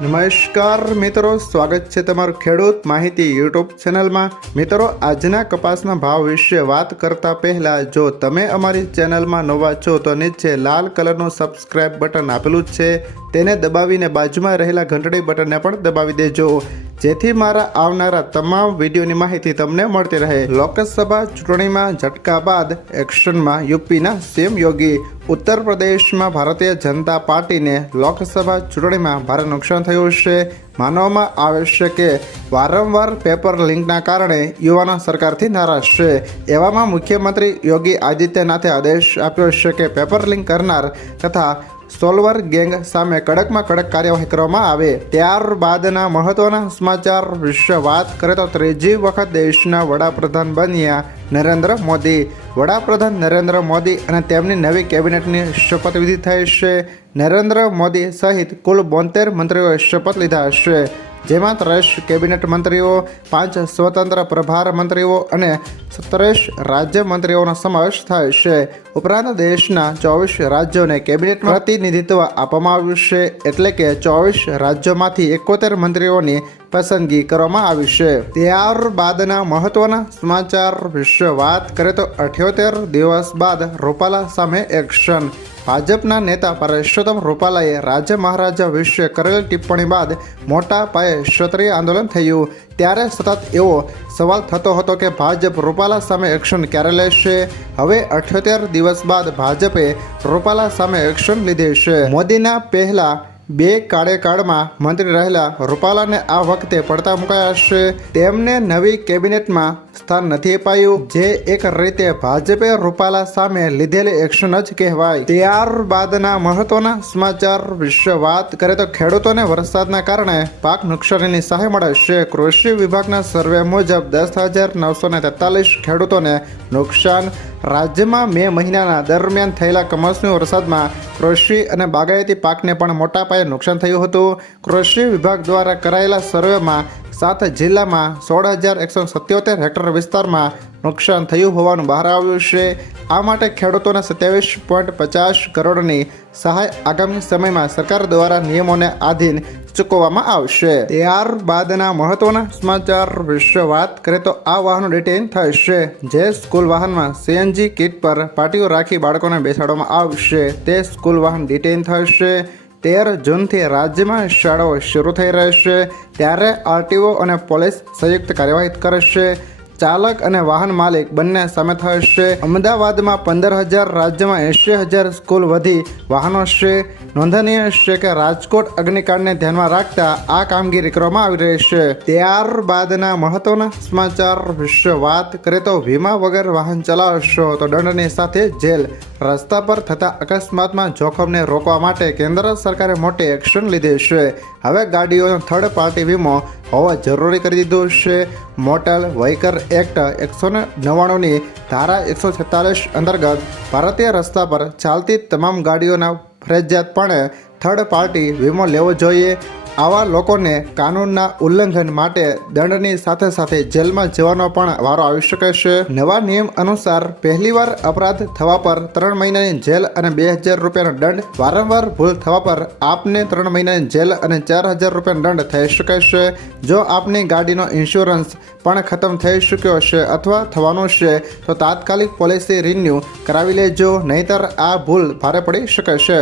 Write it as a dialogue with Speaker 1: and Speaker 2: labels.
Speaker 1: નમસ્કાર મિત્રો, સ્વાગત છે તમારું ખેડૂત માહિતી યુટ્યુબ ચેનલમાં. મિત્રો, આજના કપાસના ભાવ વિશે વાત કરતા પહેલા, જો તમે અમારી ચેનલમાં નવા છો તો નીચે લાલ કલરનું સબસ્ક્રાઇબ બટન આપેલું છે. તેને દબાવીને બાજુમાં રહેલા ઘંટડી બટનને પણ દબાવી દેજો. જેથી મારા આવનારા તમામ વિડીયોની માહિતી તમને મળતી રહે. લોકસભા ચૂંટણીમાં ઝટકા બાદ એક્શનમાં યુપીના સીએમ યોગી. ઉત્તર પ્રદેશમાં ભારતીય જનતા પાર્ટીને લોકસભા ચૂંટણીમાં ભારે નુકસાન થયું છે. માનવામાં આવે છે કે વારંવાર પેપર લિંકના કારણે યુવાનો સરકારથી નારાજ છે. એવામાં મુખ્યમંત્રી યોગી આદિત્યનાથે આદેશ આપ્યો છે કે પેપર લિંક કરનાર તથા સોલ્વર ગેંગ સામે કડકમાં કડક કાર્યવાહી કરવામાં આવે. ત્યારબાદના મહત્વના સમાચાર વિશે વાત કરે તો ત્રીજી વખત દેશના વડાપ્રધાન બન્યા નરેન્દ્ર મોદી. વડાપ્રધાન નરેન્દ્ર મોદી અને તેમની નવી કેબિનેટની શપથવિધિ થઈ છે. નરેન્દ્ર મોદી સહિત કુલ બોતેર મંત્રીઓએ શપથ લીધા છે. જેમાં ત્રેસ કેબિનેટ મંત્રીઓ, પાંચ સ્વતંત્ર પ્રભાર મંત્રીઓ અને સત્રેસ રાજ્ય મંત્રીઓનો સમાવેશ થાય છે. ઉપરાંત દેશના ચોવીસ રાજ્યોને કેબિનેટમાં પ્રતિનિધિત્વ આપવામાં આવ્યું છે, એટલે કે ચોવીસ રાજ્યોમાંથી એકોતેર મંત્રીઓની પસંદગી કરવામાં આવી છે. ત્યારબાદના મહત્વના સમાચાર વિશે વાત કરે તો અઠ્યોતેર દિવસ બાદ રૂપાલા સામે એક્શન. ભાજપના નેતા પરસોત્તમ રૂપાલાએ રાજ્ય મહારાજા વિશે કરેલ ટિપ્પણી બાદ મોટા પાયે ક્ષત્રિય આંદોલન થયું. ત્યારે સતત એવો સવાલ થતો હતો કે ભાજપ રૂપાલા સામે એક્શન ક્યારે લેશે? હવે અઠ્યોતેર દિવસ બાદ ભાજપે રૂપાલા સામે એક્શન લીધી છે. મોદીના પહેલા બે કાર્યકાળમાં મંત્રી રહેલા રૂપાલાને આ વખતે પડતા મુકાયા છે. તેમને નવી કેબિનેટમાં સ્થાન નથી અપાયું. જે એક રીતે ભાજપે રૂપાલા સામે લીધેલી એક્શન જ કહેવાય. ત્યારબાદના મહત્વના સમાચાર વિશે વાત કરીએ તો ખેડૂતોને વરસાદના કારણે પાક નુકસાનીની સહાય મળે છે. કૃષિ વિભાગના સર્વે મુજબ દસ હજાર નવસો ને તેતાલીસ ખેડૂતોને નુકસાન. રાજ્યમાં મે મહિનાના દરમિયાન થયેલા કમોસમી વરસાદમાં કૃષિ અને બાગાયતી પાકને પણ મોટા પાયે નુકસાન થયું હતું. કૃષિ વિભાગ દ્વારા કરાયેલા સર્વેમાં સાત જિલ્લામાં સોળ હજાર એકસો સત્યોતેર હેક્ટર વિસ્તારમાં નુકસાન થયું હોવાનું બહાર આવ્યું છે. આ માટે ખેડૂતોને સત્યાવીસ પોઈન્ટ પચાસ કરોડની સહાય આગામી સમયમાં સરકાર દ્વારા નિયમોને આધીન ચૂકવવામાં આવશે. ત્યારબાદના મહત્વના સમાચાર વિશે વાત કરીએ તો આ વાહનો ડિટેઇન થશે જે સ્કૂલ વાહનમાં સીએનજી કિટ પર પાટીઓ રાખી બાળકોને બેસાડવામાં આવશે. તે સ્કૂલ વાહન ડિટેઇન થશે. તેર જૂનથી રાજ્યમાં શાળાઓ શરૂ થઈ રહેશે. ત્યારે આરટીઓ અને પોલીસ સંયુક્ત કાર્યવાહી કરશે. ચાલક અને વાહન માલિક બંને સામે થશે અમદાવાદમાં પંદર હજાર, રાજ્યમાં એંશી હજાર સ્કૂલ વધી વાહનો છે. નોંધનીય છે કે રાજકોટ અગ્નિકાંડને ધ્યાનમાં રાખતા આ કામગીરી કરવામાં આવી રહી છે. ત્યારબાદના મહત્વના સમાચાર વિશે વાત કરીએ તો વીમા વગર વાહન ચલાવશો તો દંડની સાથે જેલ. રસ્તા પર થતા અકસ્માતમાં જોખમને રોકવા માટે કેન્દ્ર સરકારે મોટી એક્શન લીધી છે. હવે ગાડીઓનો થર્ડ પાર્ટી વીમો હોવા જરૂરી કરી દીધું છે. મોટર વ્હીકલ એક્ટ એકસો નવ્વાણુંની ધારા એકસો છેતાલીસ અંતર્ગત ભારતીય રસ્તા પર ચાલતી તમામ ગાડીઓના ફરજિયાતપણે થર્ડ પાર્ટી વીમો લેવો જોઈએ. આવા લોકોને કાનૂનના ઉલ્લંઘન માટે દંડની સાથે સાથે જેલમાં જવાનો પણ વારો આવી શકે છે. નવા નિયમ અનુસાર પહેલીવાર અપરાધ થવા પર ત્રણ મહિનાની જેલ અને બે હજાર રૂપિયાનો દંડ, વારંવાર ભૂલ થવા પર આપને ત્રણ મહિનાની જેલ અને ચાર હજાર રૂપિયાનો દંડ થઈ શકે છે. જો આપની ગાડીનો ઇન્સ્યોરન્સ પણ ખતમ થઈ ચૂક્યો છે અથવા થવાનો છે, તો તાત્કાલિક પોલિસી રિન્યૂ કરાવી લેજો, નહીતર આ ભૂલ ભારે પડી શકે છે.